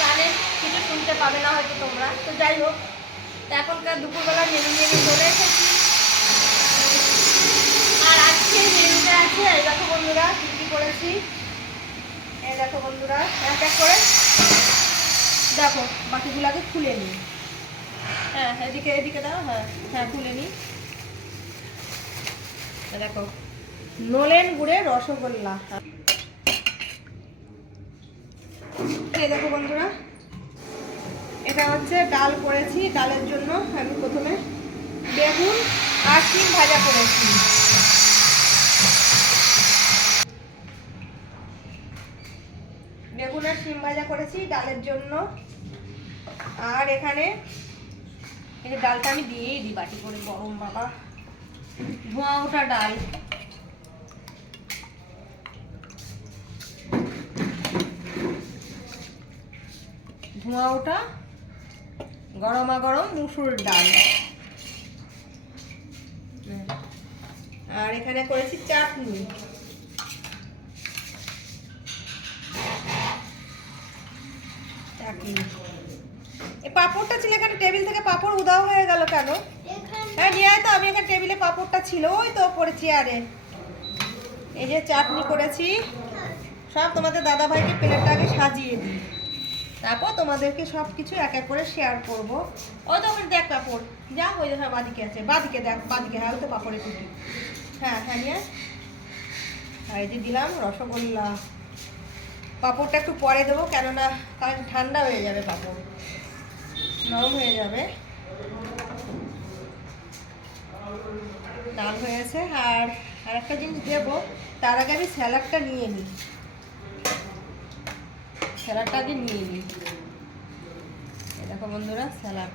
কানে কিছু শুনতে পাবে না হয়তো তোমরা। তো যাই হোক, এখনকার দুপুরবেলা মেনু নিয়ে চলে এসেছি। আর আজকে মেনুতে আছে এই দেখো বন্ধুরা কী কী করেছি। এই দেখো বন্ধুরা, এক এক করে দেখো, বাকিগুলোকে খুলে নিই। হ্যাঁ, এদিকে এদিকে দাও। হ্যাঁ হ্যাঁ, খুলে নিই। দেখো, নলেন গুড়ের রসগোল্লা। এই দেখো বন্ধুরা, এটা হচ্ছে ডাল করেছি। ডালের জন্য আমি প্রথমে বেগুন আর শিম ভাজা করেছি। বেগুন আর শিম ভাজা করেছি ডালের জন্য। আর এখানে এই ডালটা আমি দিয়েই দিই বাটি করে, গরম বাবা, ধোঁয়া ওঠা ডাল। ধোঁয়া ওঠা গরমা গরম মুসুর ডাল। আর এখানে করেছি চাটনি। এই পাঁপড়টা ছিল এখানে, টেবিল থেকে পাঁপড় উধাও হয়ে গেল কেন? হ্যাঁ নিয়ে আয় তো, আমি এখানে টেবিলে পাঁপড়টা ছিল, ওই তো পড়ে চেয়ারে। এই যে চাটনি করেছি। সব তোমাদের দাদা ভাইকে প্লেটটা আগে সাজিয়ে দিই, তারপর তোমাদেরকে সব কিছু এক এক করে শেয়ার করব। ওই তো ওখানে দেখ পাঁপড়, যা ওই দেখো বাদিকে আছে, বাদিকে দেখ, বাদিকে। হ্যাঁ ওই তো পাঁপড়ের টুকি। হ্যাঁ হ্যাঁ নিয়ে। আর এই যে দিলাম রসগোল্লা। পাঁপড়টা একটু পরে দেবো, কেননা কারণ ঠান্ডা হয়ে যাবে, পাঁপড় নরম হয়ে যাবে। ডাল হয়েছে। আর একটা জিনিস দেবো, তার আগে আমি স্যালাডটা নিয়ে নিই। স্যালাডটা আগে নিয়ে নিই। এই দেখো বন্ধুরা, স্যালাড।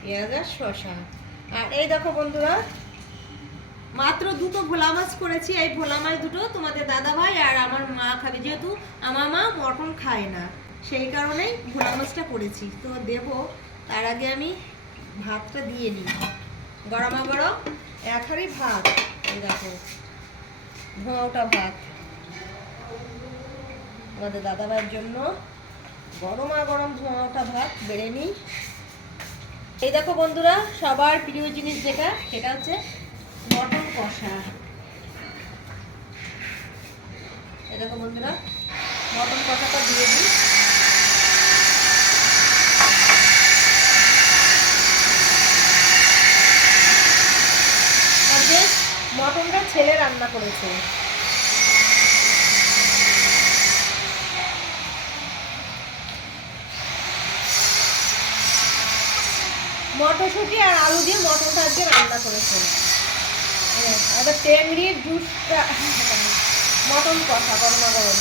পেঁয়াজ আর শসা। আর এই দেখো বন্ধুরা, মাত্র দুটো ভোলা মাছ করেছি। এই ভোলা মাছ দুটো তোমাদের দাদা ভাই আর আমার মা খাবে, যেহেতু আমার মা মটন খায় না, সেই কারণেই ভোলা মাছটা করেছি। তো দেবো, তার আগে আমি ভাতটা দিয়ে নিই। গরমা গরম এক হাঁড়ি ভাত। এই দেখো, ধোঁয়া ওঠা ভাত আমাদের দাদা ভাইয়ের জন্য। গরমা গরম ধোঁয়া ওঠা ভাত বেড়ে নিই। এই দেখো বন্ধুরা, সবার প্রিয় জিনিস যেটা, সেটা হচ্ছে মটন কষা। এই দেখো বন্ধুরা, মটন কষাটা দিয়ে দিই। আজকে মটনটা ছেলে রান্না করেছে। মটরশুঁটি আর আলু দিয়ে মটনটা আজকে রান্না করেছে। আবার টেংরির জুসটা, মটন কষা গরমা গরম।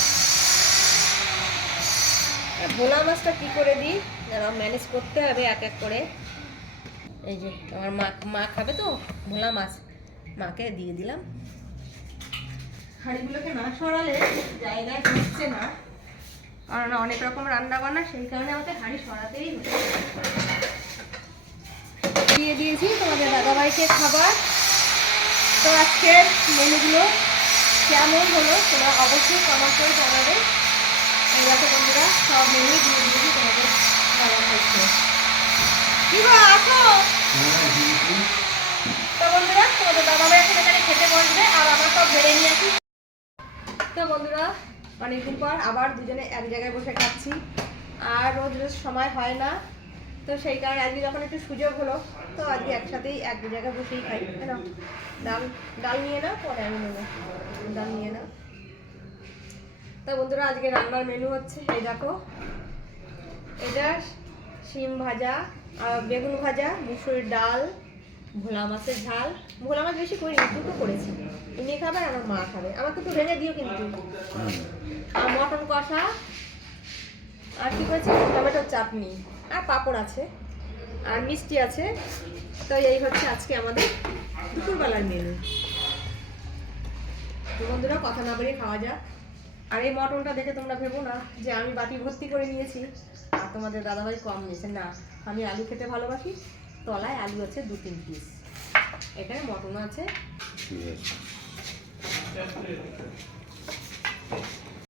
ভোলা মাছটা কি করে দিই, ম্যানেজ করতে হবে এক এক করে। এই যে আমার মা খাবে তো ভোলা মাছ, মাকে দিয়ে দিলাম। হাঁড়িগুলোকে না সরালে জায়গায় হচ্ছে না, কারণ অনেক রকম রান্না বান্না, সেই কারণে আমাকে হাঁড়ি সরাতেই হচ্ছে। দিয়ে দিয়েছি তোমাদের দাদাভাইকে খাবার। তো আজকের মেনুগুলো কেমন হলো তোমরা অবশ্যই কমেন্ট করে জানাবে। এই দেখো বন্ধুরা, সব মেনু দিয়ে দিয়েছি তোমাদের দাদাভাইকে। কি গো আসো। তো বন্ধুরা, তোমাদের দাদাভাই এখন এখানে খেতে বসবে, আর আমার সব বেড়ে নিয়ে আসি। তো বন্ধুরা, অনেকদিন পর আবার দুজনে এক জায়গায় বসে খাচ্ছি। আর রোজ রোজ সময় হয় না, তো সেই কারণে আজকে যখন একটু সুযোগ হলো, তো আজকে একসাথেই এক জায়গায় বসেই খাই। কেন ডাল নিয়ে নাও, পরে আমি নেবো। ডাল নিয়ে নাও। তো বন্ধুরা, আজকে রান্নার মেনু হচ্ছে, এই দেখো, এটা শিম ভাজা, বেগুন ভাজা, মুসুর ডাল, ভোলা মাছের ঝাল। ভোলা মাছ বেশি করিনি, দুটো করেছি। তুমি খাবে আর আমার মা খাবে, আমাকে তো ভেঙে দিও কিন্তু। আর মটন কষা, আর কি করেছি, টমেটোর চাটনি, আর পাঁপড় আছে, আর মিষ্টি আছে। তো এই হচ্ছে আজকে আমাদের দুপুরবেলার মেনু। তো বন্ধুরা, কথা না বাড়িয়ে খাওয়া যাক। আর এই মটনটা দেখে তোমরা ভেবো না যে আমি বাটি ভর্তি করে নিয়েছি আর তোমাদের দাদাভাই কম নিয়েছে, না, আমি আলু খেতে ভালোবাসি। তলায় আলু আছে 2-3 পিস। এখানে মটন আছে। ঠিক আছে।